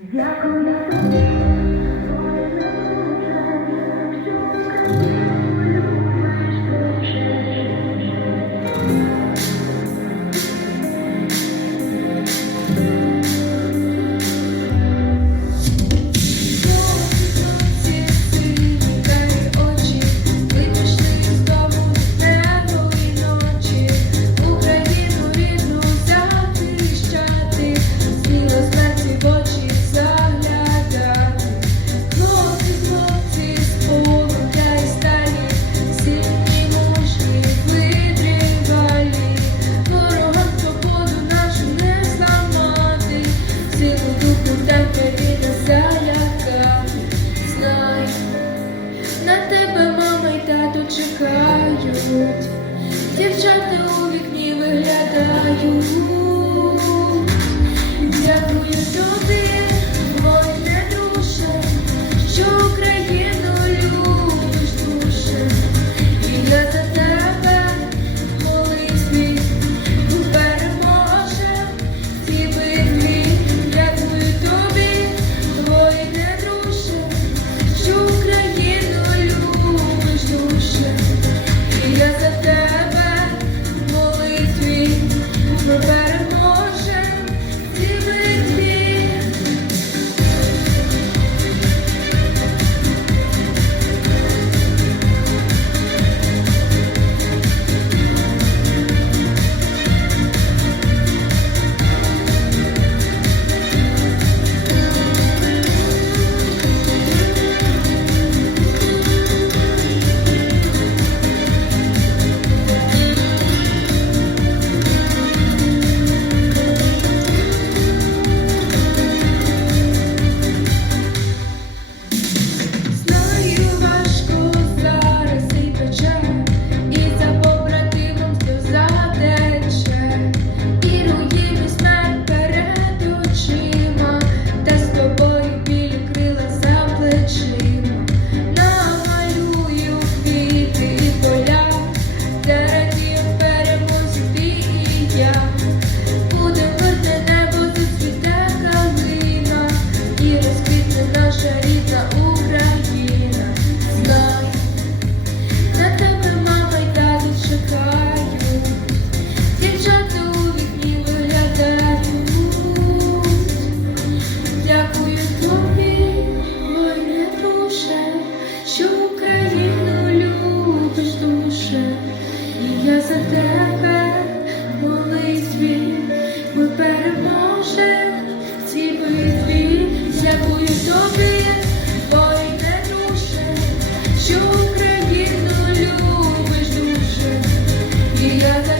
Дякую. цілу дуку тебе біда заляка. Знай, на тебе мама й тато чекають, дівчата у наша рідна у... Yeah.